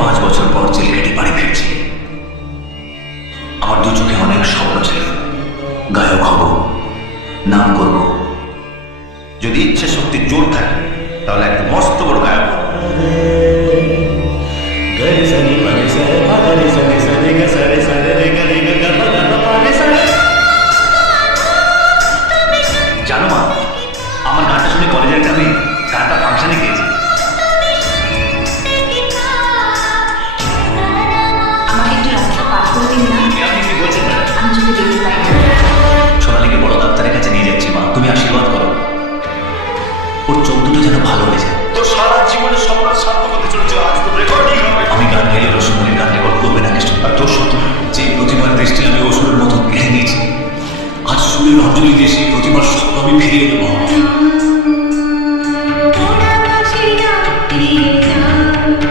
5 বছর পর জেল কেটে বাড়ি ফিরছি। আমার দু চোখে অনেক স্বপ্ন ছিল, গায়ক হব, নাম করব, যদি ইচ্ছে শক্তি জোর থাকে তাহলে একটা মস্ত বড় গায়ক হব। জানো মা, আমার গানটা শুনে কলেজের একটা মেয়ে গানটা ফাংশনে গিয়েছে। আমাকে একটু রাস্তা পার করে দিন না, আপনি কি বলছেন ম্যাডাম? আমি চোখে দেখতে পাই না। সোনালীকে বড় ডাক্তারের কাছে নিয়ে যাচ্ছি মা, তুমি আশীর্বাদ